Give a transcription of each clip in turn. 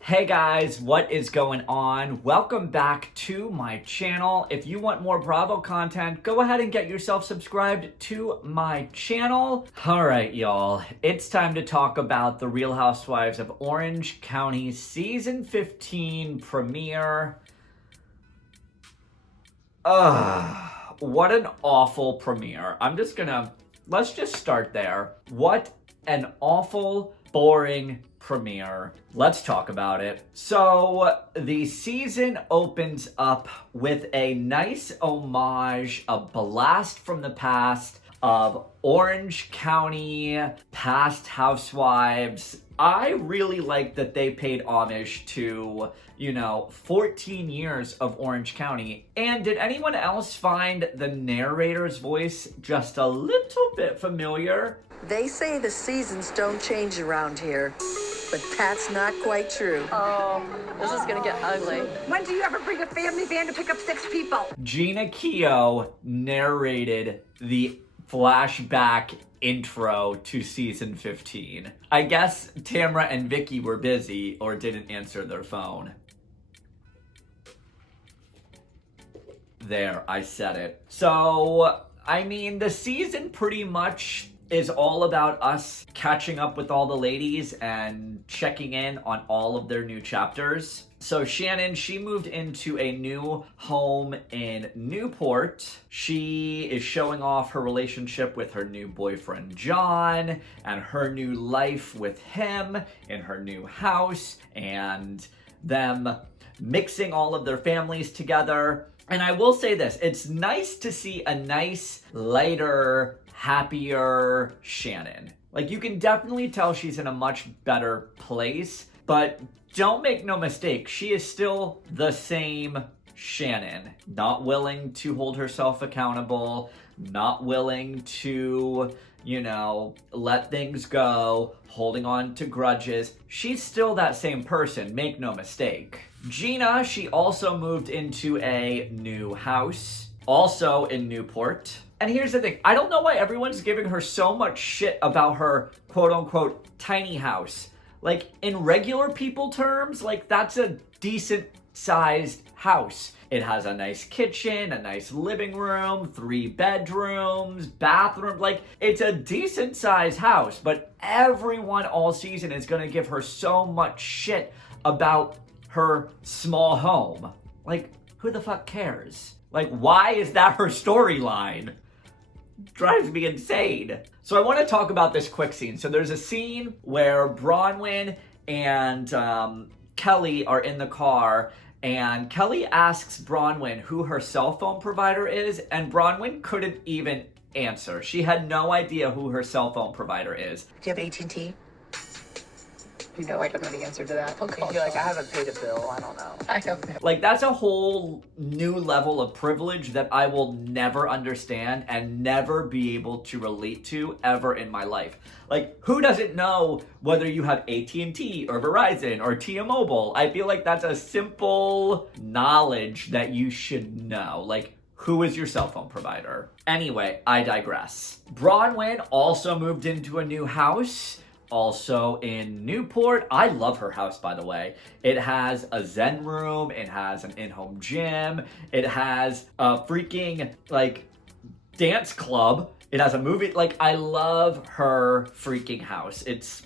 Hey guys, what is going on? Welcome back to my channel. If you want more Bravo content, go ahead and get yourself subscribed to my channel. All right, y'all, it's time to talk about the Real Housewives of Orange County Season 15 premiere. What an awful premiere. Let's just start there. What an awful, boring premiere. Let's talk about it. So the season opens up with a nice homage, a blast from the past of Orange County past housewives. I really like that they paid homage to, 14 years of Orange County. And did anyone else find the narrator's voice just a little bit familiar? They say the seasons don't change around here, but that's not quite true. Oh, this is gonna get ugly. When do you ever bring a family van to pick up 6 people? Gina Keogh narrated the flashback intro to season 15. I guess Tamra and Vicky were busy or didn't answer their phone. There, I said it. So, the season pretty much is all about us catching up with all the ladies and checking in on all of their new chapters. So Shannon, she moved into a new home in Newport. She is showing off her relationship with her new boyfriend, John, and her new life with him in her new house, and them mixing all of their families together. And I will say this, it's nice to see a nice, lighter, happier Shannon. Like, you can definitely tell she's in a much better place, but don't make no mistake, she is still the same Shannon. Not willing to hold herself accountable, not willing to, let things go, holding on to grudges. She's still that same person, make no mistake. Gina, she also moved into a new house, also in Newport. And here's the thing, I don't know why everyone's giving her so much shit about her quote-unquote tiny house. Like, in regular people terms, that's a decent sized house. It has a nice kitchen, a nice living room, 3 bedrooms, bathroom. It's a decent sized house, but everyone all season is gonna give her so much shit about her small home. Who the fuck cares? Why is that her storyline? Drives me insane. So I want to talk about this quick scene. So there's a scene where Bronwyn and Kelly are in the car, and Kelly asks Bronwyn who her cell phone provider is, and Bronwyn couldn't even answer. She had no idea who her cell phone provider is. Do you have AT&T? I don't know the answer to that. You're like, I haven't paid a bill. I don't know. I don't know. That's a whole new level of privilege that I will never understand and never be able to relate to ever in my life. Who doesn't know whether you have AT&T or Verizon or T-Mobile? I feel like that's a simple knowledge that you should know. Who is your cell phone provider? Anyway, I digress. Bronwyn also moved into a new house, also in Newport. I love her house, by the way. It has a Zen room, it has an in-home gym, it has a freaking, dance club, it has a movie. I love her freaking house. It's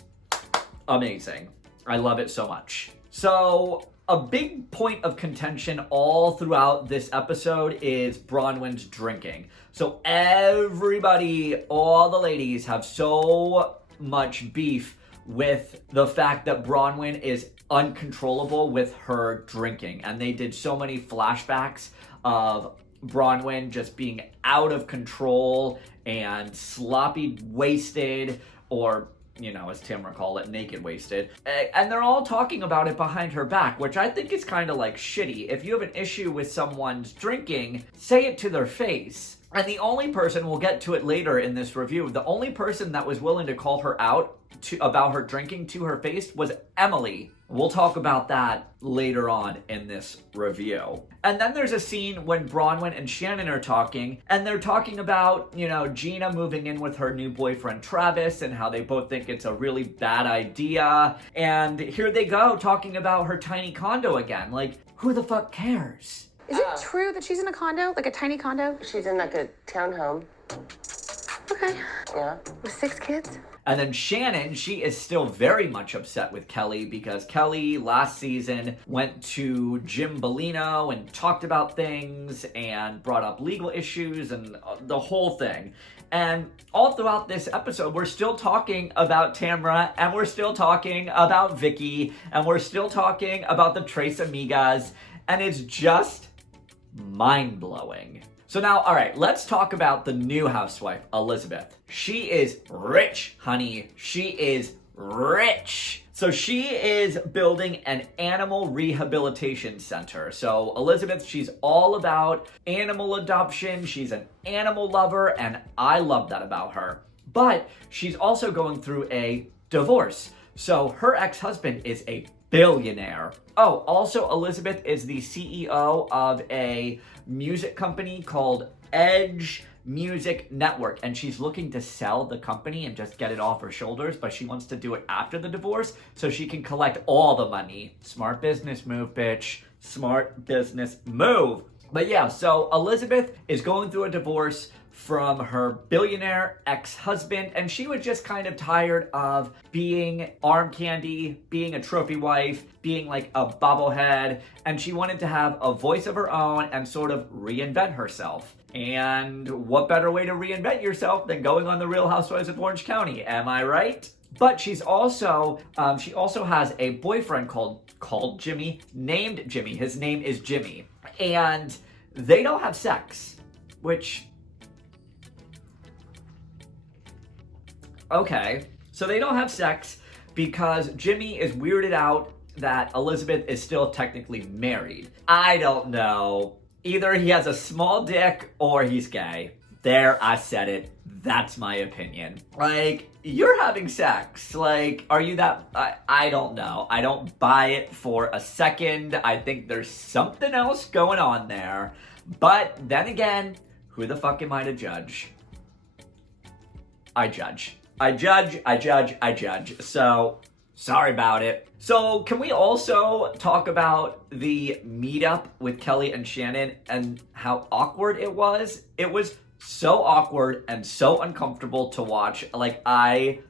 amazing. I love it so much. So, a big point of contention all throughout this episode is Bronwyn's drinking. So everybody, all the ladies have so much beef with the fact that Bronwyn is uncontrollable with her drinking. And they did so many flashbacks of Bronwyn just being out of control and sloppy wasted, or, as Tamra called it, naked wasted. And they're all talking about it behind her back, which I think is kind of shitty. If you have an issue with someone's drinking, say it to their face. And the only person, we'll get to it later in this review, the only person that was willing to call her out about her drinking to her face was Emily. We'll talk about that later on in this review. And then there's a scene when Bronwyn and Shannon are talking, and they're talking about, Gina moving in with her new boyfriend Travis and how they both think it's a really bad idea. And here they go talking about her tiny condo again. Like, who the fuck cares? Is it true that she's in a condo? Like a tiny condo? She's in like a townhome. Okay. Yeah. With 6 kids? And then Shannon, she is still very much upset with Kelly because Kelly last season went to Jim Bellino and talked about things and brought up legal issues and the whole thing. And all throughout this episode, we're still talking about Tamra, and we're still talking about Vicky, and we're still talking about the Tres Amigas, and it's just mind-blowing. So now, all right, let's talk about the new housewife, Elizabeth. She is rich, honey. She is rich. So she is building an animal rehabilitation center. So Elizabeth, she's all about animal adoption. She's an animal lover, and I love that about her. But she's also going through a divorce. So her ex-husband is a billionaire. Oh, also Elizabeth is the CEO of a music company called Edge Music Network, and she's looking to sell the company and just get it off her shoulders, but she wants to do it after the divorce so she can collect all the money. Smart business move, bitch. Smart business move. But yeah, so Elizabeth is going through a divorce from her billionaire ex-husband, and she was just kind of tired of being arm candy, being a trophy wife, being like a bobblehead, and she wanted to have a voice of her own and sort of reinvent herself. And what better way to reinvent yourself than going on the Real Housewives of Orange County, am I right? But she's also, she also has a boyfriend called Jimmy, named Jimmy. His name is Jimmy. And they don't have sex, which... Okay, so they don't have sex because Jimmy is weirded out that Elizabeth is still technically married. I don't know. Either he has a small dick or he's gay. There, I said it. That's my opinion. Like, you're having sex. Like, are you that... I don't know. I don't buy it for a second. I think there's something else going on there. But then again, who the fuck am I to judge? I judge. So, sorry about it. So, can we also talk about the meetup with Kelly and Shannon and how awkward it was? It was so awkward and so uncomfortable to watch. Like, I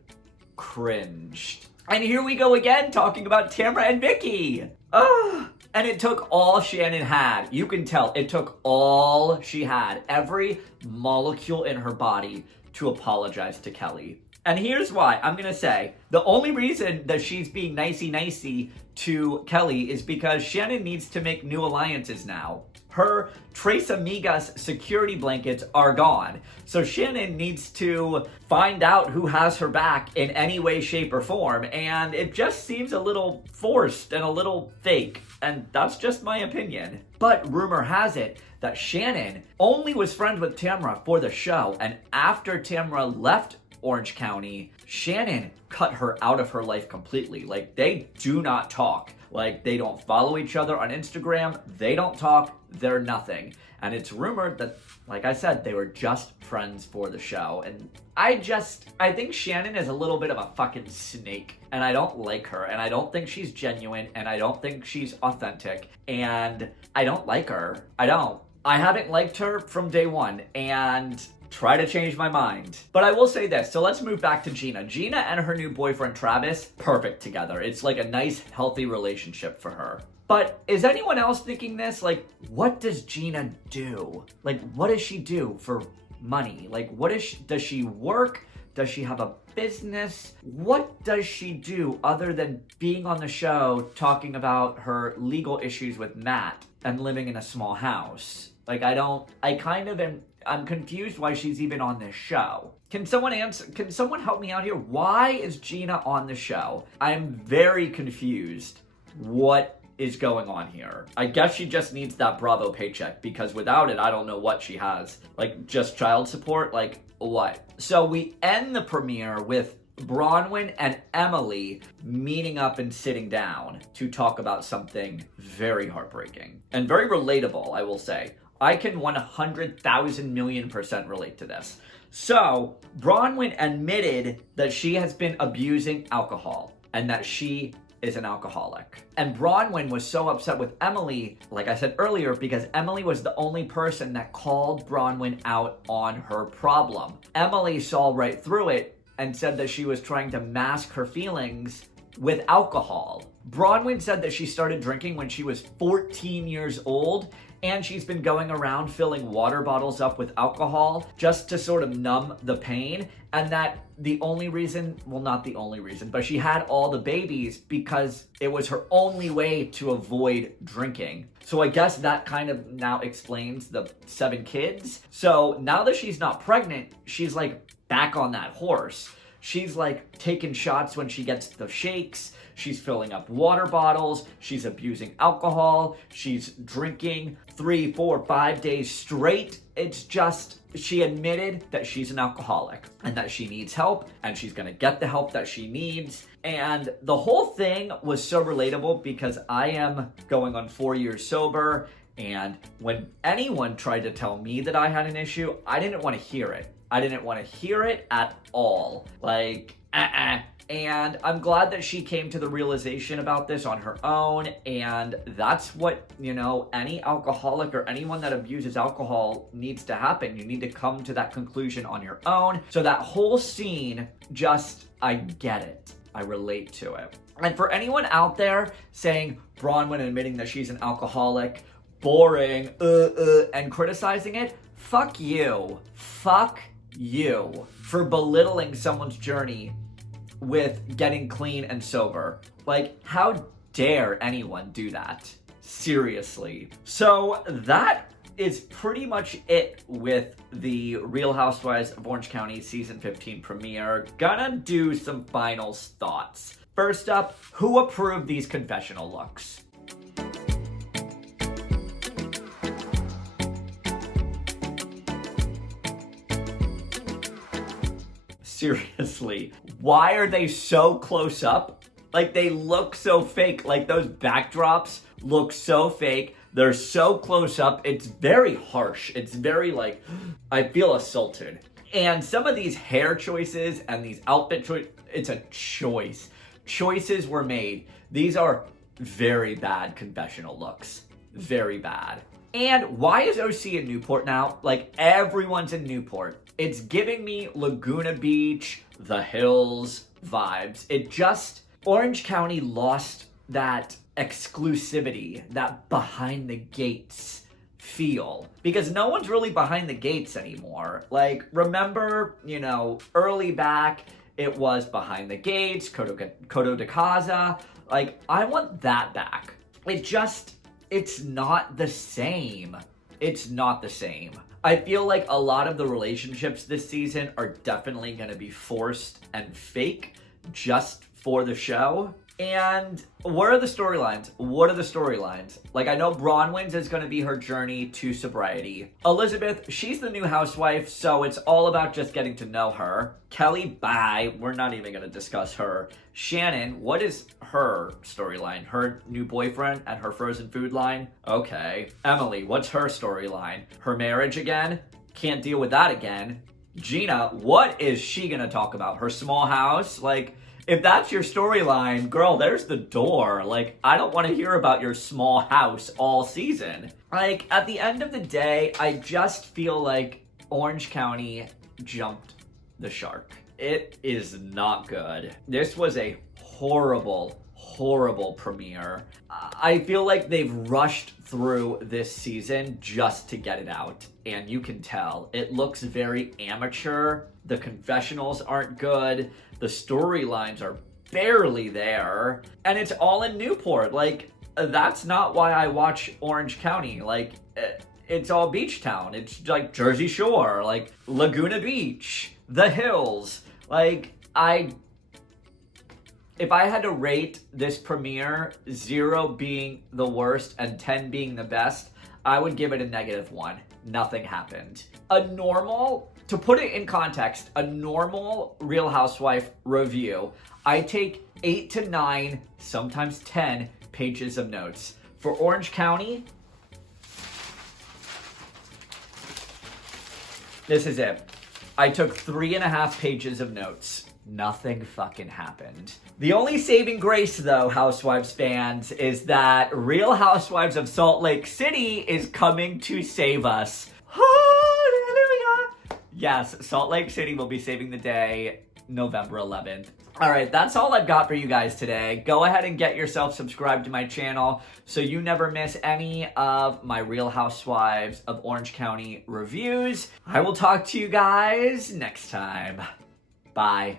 cringed. And here we go again, talking about Tamra and Vicky. And it took all Shannon had. You can tell it took all she had, every molecule in her body, to apologize to Kelly. And here's why. I'm gonna say, the only reason that she's being nicey to Kelly is because Shannon needs to make new alliances now. Her Tres Amigas security blankets are gone. So Shannon needs to find out who has her back in any way, shape, or form. And it just seems a little forced and a little fake. And that's just my opinion. But rumor has it that Shannon only was friends with Tamra for the show. And after Tamra left Orange County, Shannon cut her out of her life completely. Like, they do not talk. Like, they don't follow each other on Instagram. They don't talk. They're nothing. And it's rumored that, like I said, they were just friends for the show. And I think Shannon is a little bit of a fucking snake. And I don't like her. And I don't think she's genuine. And I don't think she's authentic. And I don't like her. I don't. I haven't liked her from day one. And... try to change my mind. But I will say this, so let's move back to Gina. Gina and her new boyfriend Travis, perfect together. It's like a nice, healthy relationship for her. But is anyone else thinking this? Like, what does Gina do? Like, what does she do for money? Like, does she work? Does she have a business? What does she do other than being on the show talking about her legal issues with Matt and living in a small house? Like, I'm confused why she's even on this show. Can someone help me out here? Why is Gina on the show? I'm very confused. What is going on here? I guess she just needs that Bravo paycheck, because without it, I don't know what she has. Like, just child support? Like, what? So we end the premiere with Bronwyn and Emily meeting up and sitting down to talk about something very heartbreaking and very relatable, I will say. I can 100,000,000,000% relate to this. So, Bronwyn admitted that she has been abusing alcohol and that she is an alcoholic. And Bronwyn was so upset with Emily, like I said earlier, because Emily was the only person that called Bronwyn out on her problem. Emily saw right through it and said that she was trying to mask her feelings with alcohol. Bronwyn said that she started drinking when she was 14 years old, and she's been going around filling water bottles up with alcohol just to sort of numb the pain, and that the only reason, well, not the only reason, but she had all the babies because it was her only way to avoid drinking. So I guess that kind of now explains the 7 kids. So now that she's not pregnant, she's like back on that horse. She's like taking shots when she gets the shakes. She's filling up water bottles. She's abusing alcohol. She's drinking 3, 4, 5 days straight. It's just, she admitted that she's an alcoholic and that she needs help, and she's gonna get the help that she needs. And the whole thing was so relatable because I am going on 4 years sober, and when anyone tried to tell me that I had an issue, I didn't want to hear it. I didn't want to hear it at all. Like, And I'm glad that she came to the realization about this on her own. And that's what, you know, any alcoholic or anyone that abuses alcohol needs to happen. You need to come to that conclusion on your own. So that whole scene, just, I get it. I relate to it. And for anyone out there saying Bronwyn admitting that she's an alcoholic, boring, and criticizing it, fuck you. Fuck you for belittling someone's journey with getting clean and sober. Like, how dare anyone do that? Seriously. So that is pretty much it with the Real Housewives of Orange County season 15 premiere. Gonna do some final thoughts. First up, who approved these confessional looks? Seriously, why are they so close up? Like, they look so fake. Like, those backdrops look so fake. They're so close up. It's very harsh. It's very, like, I feel assaulted. And some of these hair choices and these outfit choices, it's a choice. Choices were made. These are very bad confessional looks. Very bad. And why is OC in Newport now? Like, everyone's in Newport. It's giving me Laguna Beach, the Hills vibes. It just, Orange County lost that exclusivity, that behind the gates feel. Because no one's really behind the gates anymore. Like, remember, you know, early back, it was behind the gates, Coto de Casa. Like, I want that back. It's not the same. It's not the same. I feel like a lot of the relationships this season are definitely going to be forced and fake just for the show. And what are the storylines? What are the storylines? Like, I know Bronwyn's is going to be her journey to sobriety. Elizabeth, she's the new housewife, so it's all about just getting to know her. Kelly, bye. We're not even going to discuss her. Shannon, what is her storyline? Her new boyfriend and her frozen food line? Okay. Emily, what's her storyline? Her marriage again? Can't deal with that again. Gina, what is she going to talk about? Her small house? Like, if that's your storyline, girl, there's the door. Like, I don't want to hear about your small house all season. Like, at the end of the day, I just feel like Orange County jumped the shark. It is not good. This was a horrible, horrible premiere. I feel like they've rushed through this season just to get it out. And you can tell. It looks very amateur. The confessionals aren't good. The storylines are barely there. And it's all in Newport. Like, that's not why I watch Orange County. Like, it's all beach town. It's like Jersey Shore, like Laguna Beach, the Hills. Like, if I had to rate this premiere, 0 being the worst and 10 being the best, I would give it a -1. Nothing happened. To put it in context, a normal Real Housewife review, I take 8 to 9, sometimes 10 pages of notes. For Orange County, this is it. I took 3.5 pages of notes. Nothing fucking happened. The only saving grace, though, Housewives fans, is that Real Housewives of Salt Lake City is coming to save us. Hallelujah! Yes, Salt Lake City will be saving the day November 11th. All right, that's all I've got for you guys today. Go ahead and get yourself subscribed to my channel so you never miss any of my Real Housewives of Orange County reviews. I will talk to you guys next time. Bye.